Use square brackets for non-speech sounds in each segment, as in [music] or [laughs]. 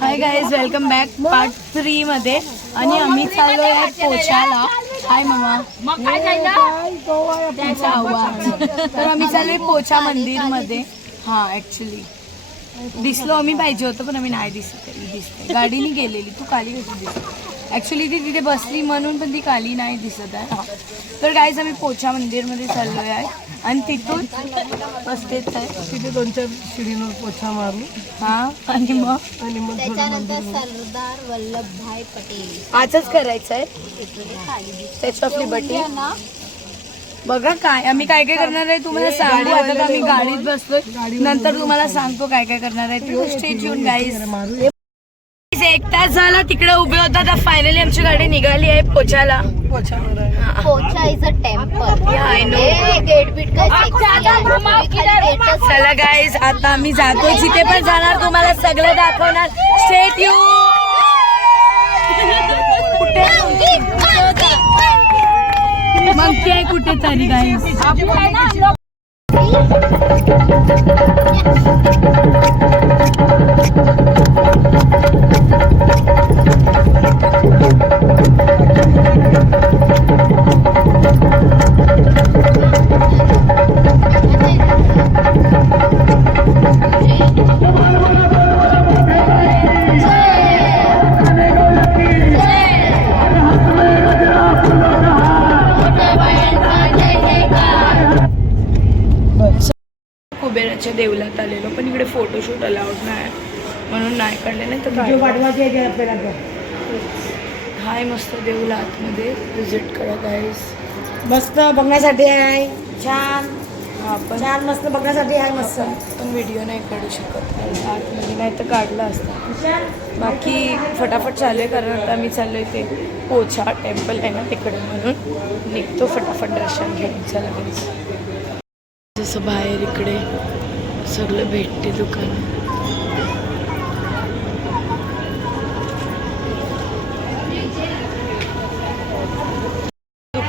Hi guys welcome back part three मध्ये. आणि आम्ही चाललो? आहे पोचाला हाय मामा त्यांचा आवाज. [laughs] तर आम्ही चाललोय पोचा मंदिरमध्ये हा ऍक्च्युली दिसलो आम्ही पाहिजे होतं पण आम्ही नाही दिसत. दिसते गाडीने गेलेली. तू काली कशी दिसत? ऍक्च्युली ती तिथे बसली म्हणून पण ती काली नाही दिसत आहे. हा. तर गाईज आम्ही पोचा मंदिरमध्ये चाललोय आहे आणि तिथून बसतेच आहे तिथे दोन चार शिडीवर पोछा मारू हा आणि मग? आणि मग त्याच्यानंतर सरदार वल्लभभाई पटेल. आजच करायचं आहे लिबर्टी आहे ना? बघा काय आम्ही काय काय करणार आहे तुम्हाला सांगू. आता आम्ही गाडीत बसलोय. नंतर तुम्हाला सांगतो काय काय करणार आहे. ते स्टेट येऊन गाईज एक तास झाला तिकडे उभे होता. तर फायनली आमची गाडी निघाली आहे आहे पोचा इज अ टेम्पल. गेट बीट चला गाईज आता आम्ही जातो जिथे पण जाणार तुम्हाला सगळं दाखवणार. स्टेट यू कुठे मग ते कुठे तरी गाईज कुबेराच्या देवलात आलेलो पण इकडे फोटोशूट अलाउड नाही म्हणून नाही काढले नाही तर हाय मस्त देऊळ आतमध्ये विजिट करा गाईस मस्त बघण्यासाठी आहे. छान. हा पण छान मस्त बघण्यासाठी आहे मस्त. पण व्हिडिओ नाही काढू शकत. आतमध्ये नाही तर काढला असता. बाकी फटाफट चालू आहे कारण आता आम्ही चाललोय ते पोछा टेम्पल आहे ना तिकडे म्हणून. निघतो फटाफट दर्शन घेऊन चला. जसं बाहेर इकडे सगळं भेटते दुकान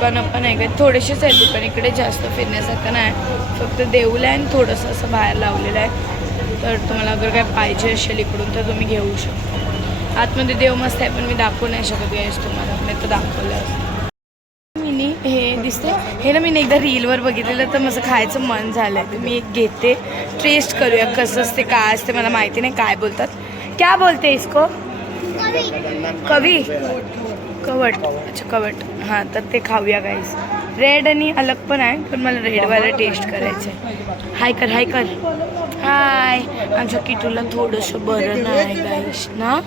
दुकानं पण आहे थोडेसेच आहे दुकान इकडे जास्त फिरण्यासारखं नाही. फक्त देऊल आहे आणि थोडंसं असं बाहेर लावलेलं आहे. तर तुम्हाला अगर काय पाहिजे असेल इकडून तर तुम्ही घेऊ शकता. आतमध्ये देव मस्त आहे पण मी दाखवू नाही शकत यायस तुम्हाला. नाही तर दाखवलं असतं. मिनी हे दिसते हे ना मी एकदा रीलवर बघितलेलं तर माझं खायचं मन झालं आहे मी एक घेते. टेस्ट करूया कसं असते काय असते मला माहिती नाही काय बोलतात. क्या बोलते इसको? कवी. कवट अच्छा कवट. हां तर ते खाऊया गाईस रेड आणि अलग पण आहे पण मला रेडवाला टेस्ट करायचं आहे हाय कर हाय कर. हाय आमच्या किटूला थोडंसं बरं नाही गाईस ना?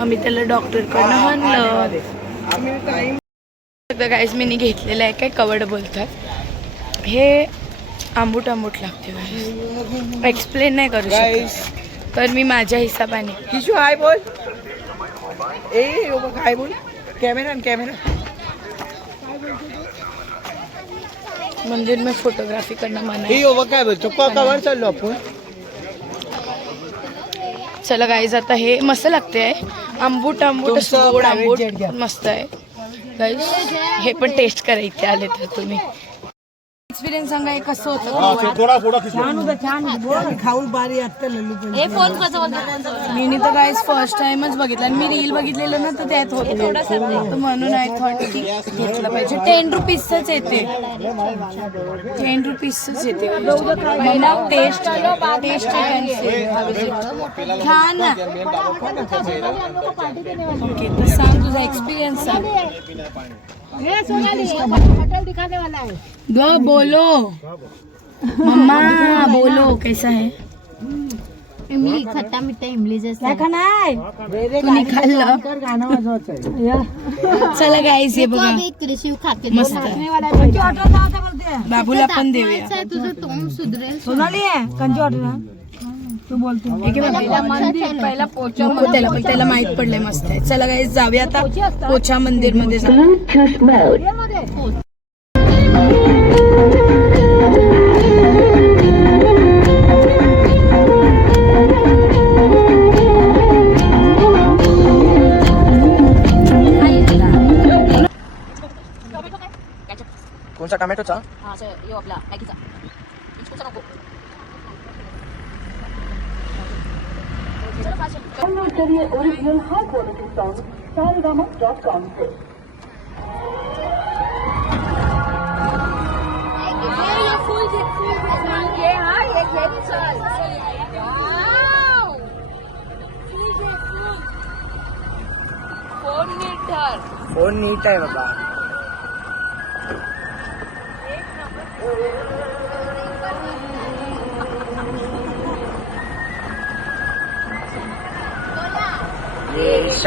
आम्ही त्याला डॉक्टरकडनं आणलं. सगळं गाईस मी घेतलेलं आहे काय कवड बोलतात? हे आंबूट आंबूट लागते गाईस एक्सप्लेन नाही करू शकत. तर मी माझ्या हिसाबाने बोल. ए यो बघ हाय बोल? कॅमेरा कॅमेरा मंदिर में फोटोग्राफी करना मना है ए बघ काय बोलतो? कवर चाललो आपण? चला गाईज आता हे मस्त लागते आहे आंबूट आंबूट असं गोड आंबूट. मस्त आहे. गाईज हे पण टेस्ट करा इथे आले तर तुम्ही. एक्सपिरियन्स सांगा हे कसं होतं छान होतं छान. होतं. खाऊन बारी आता लल्लू पण. मी तर गाईज फर्स्ट टाइमच बघितलं. आणि मी रील बघितलेलं ना तर त्यात होतं. तर म्हणून आय थॉट की घेतलं पाहिजे. टेन रुपीजच येते. टेन रुपीजच येते. मला टेस्ट टेस्ट छान. ना ओके तर सांग तुझा एक्सपिरियन्स सांग. गो बोलो। मम्मा बोलो कैसा है? इमली खट्टा मिठा इमली जैसा तू नाही खाल्लं गाणं वाजवायचं चला गाईस हे बघा। कृषी खाते मस्त आहे. बाबूला पण देऊया। तुझं तोंड सुधरेल पहिला पोचा नको त्याला पण त्याला माहीत पडलंय मस्त आहे. चला गाईस जाऊया आता पोचा मंदिरमध्ये कोणचा टमॅटोचा? करिए original high quality song Saregama dot com से फोन नीट धर फोन नीट आहे बाबा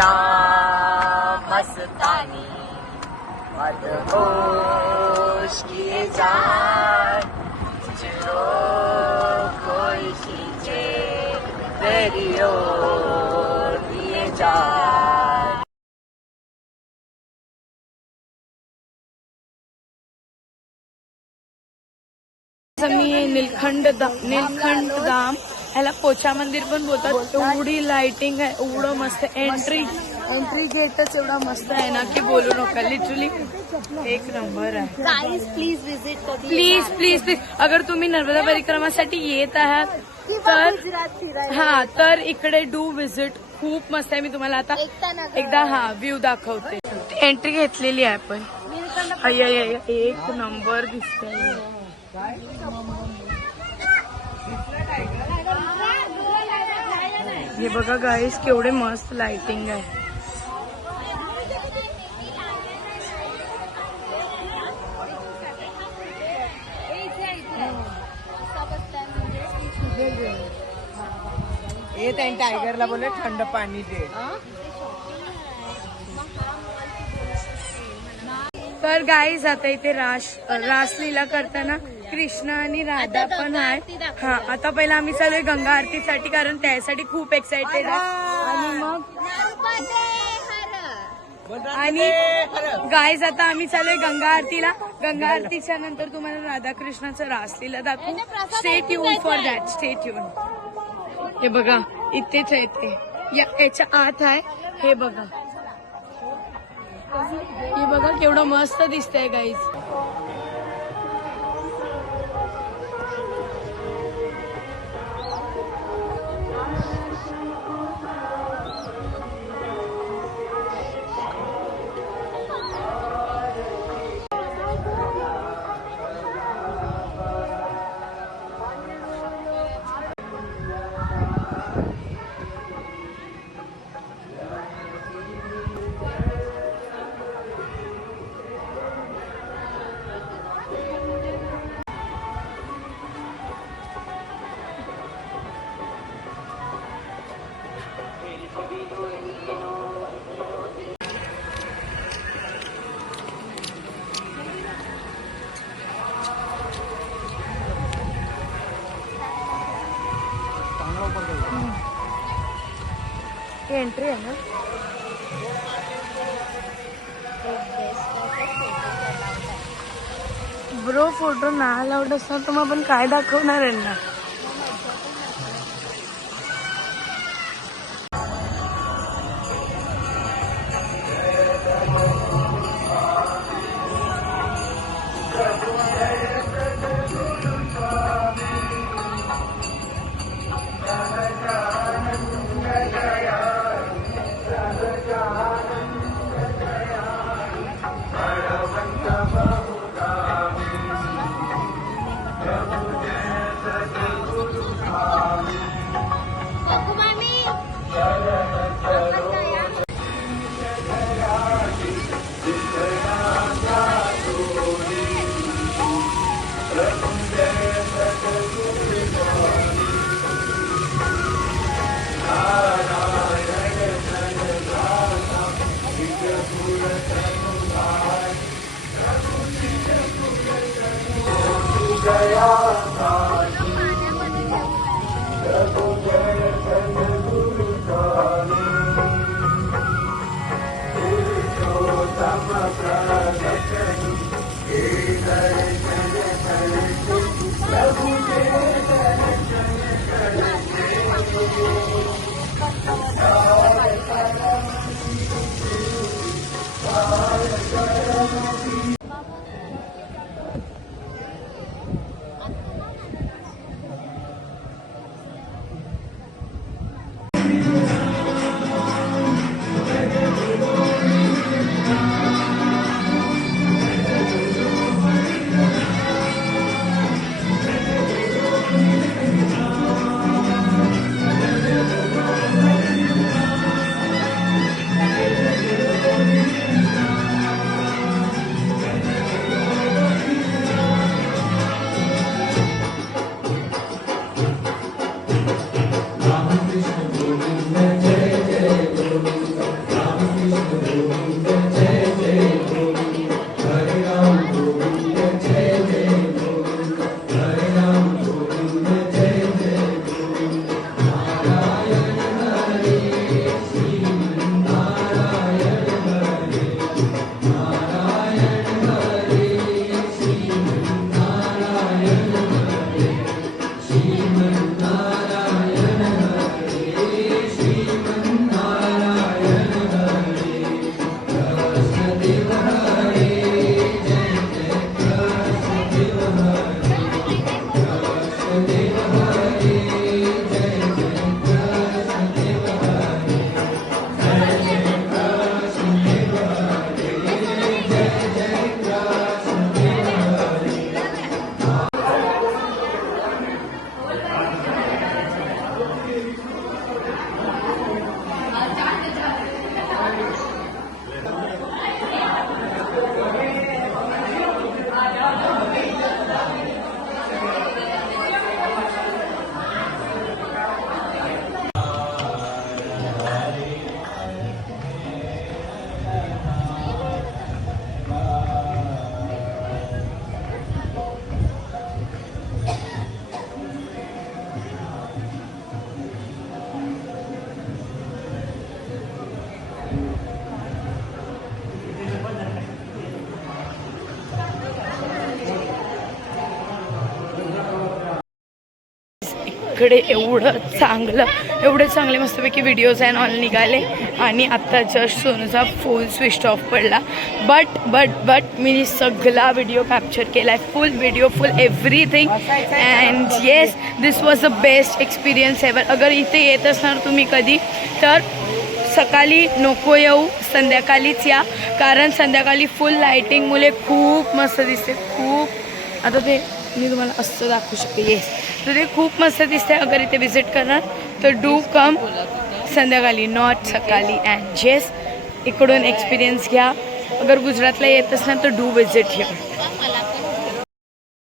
शाम मस्तानी मदहोश किए जाए जो कोई खींचे तेरी दिए मी दा- निलखंड धाम। ह्याला पोचा मंदिर पण बोलतात. एवढी लाइटिंग आहे एवढं मस्त एंट्री एंट्री गेटच एवढा मस्त आहे ना की बोलू नका. लिटरली एक नंबर आहे. Please visit please please please अगर तुम्ही नर्मदा परिक्रमासाठी येत आहात तर हा तर इकडे डू विजिट खूप मस्त आहे. मी तुम्हाला आता. एकदा हा व्ह्यू दाखवते. एंट्री घेतलेली आहे आपण. अय्य, अय्य, अय्य, एक नंबर दिसतंय. हे बघा गाईस केवढे मस्त लाइटिंग आहे. ये त्यांनी टायगरला बोलले थंड पाणी दे. तर गाईज आता इथे रास रासलीला करताना कृष्ण आणि राधा पण आहे हा आता पहिला आम्ही चालूय गंगा आरतीसाठी कारण त्यासाठी खूप एक्साइटेड आहे आणि मग? आणि गाईज आता आम्ही चालूय गंगा आरतीला. गंगा आरतीच्या नंतर तुम्हाला राधाकृष्णाचं रासलीला दाखवू. स्टेट येऊन फॉर दॅट स्टेट येऊन हे बघा इथेच आहे ते. या- याच्या आत आहे. हे बघा. हे बघा केवढं मस्त दिसतंय गाईज एंट्री आहे ना ब्रो फोटो नाही अलाउड असणार तर मग आपण काय दाखवणार आहे इकडे एवढं चांगलं एवढे चांगले मस्तपैकी व्हिडिओज अँड ऑल निघाले. आणि आत्ता जस्ट सोनूचा फोन स्विच ऑफ पडला. बट बट बट मी सगळा व्हिडिओ कॅप्चर केला आहे full video full everything and yes this was the best experience ever अगर इथे येत असणार तुम्ही कधी तर सकाळी नको येऊ संध्याकाळीच या. कारण संध्याकाळी फुल लाईटिंगमुळे खूप मस्त दिसते. खूप. आता ते मी तुम्हाला असं दाखवू शकते. येस तर ते खूप मस्त दिसते अगर इथे विजिट करणार तर डू कम संध्याकाळी नॉट सकाळी. अँड जेस इकडून एक्सपिरियन्स घ्या. अगर गुजरातला येत असणार तर डू विजिट हिअर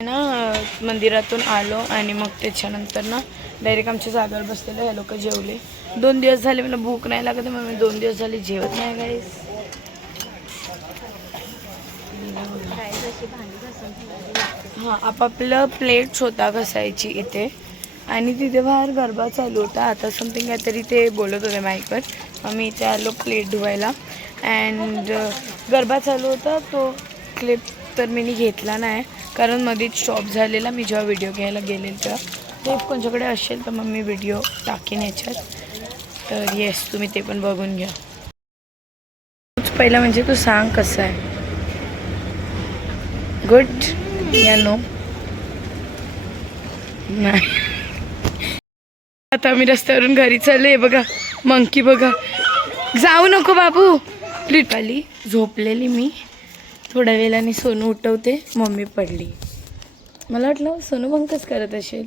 ना मंदिरातून आलो आणि मग त्याच्यानंतर ना डायरेक्ट आमच्या जागेवर बसलेलं. हे लोक जेवले. दोन दिवस झाले मला भूक नाही लागत मग मी दोन दिवस झाले जेवत नाही गाईस हां आपापलं प्लेट स्वतः घसायची इथे. आणि तिथे बाहेर गरबा चालू होता. आता समथिंग काहीतरी ते बोलत होते माईकवर. मग मी इथे आलो प्लेट धुवायला. अँड गरबा चालू होता. तो क्लिप तर मी घेतला नाही. कारण मध्येच स्टॉप झालेला. मी जेव्हा व्हिडिओ घ्यायला गेले तेव्हा. ते कोणच्याकडे असेल तर मग मी व्हिडिओ टाकेन याच्यात. तर येस तुम्ही ते पण बघून घ्या. पहिला म्हणजे तू सांग कसं आहे. गुड या नो नाही. आता आम्ही रस्त्यावरून घरी चालले बघा मंकी बघा. जाऊ नको बाबू. लिटाली झोपलेली मी. थोड्या वेळाने सोनू उठवते मम्मी पडली. मला वाटलं सोनू बंकच करत असेल.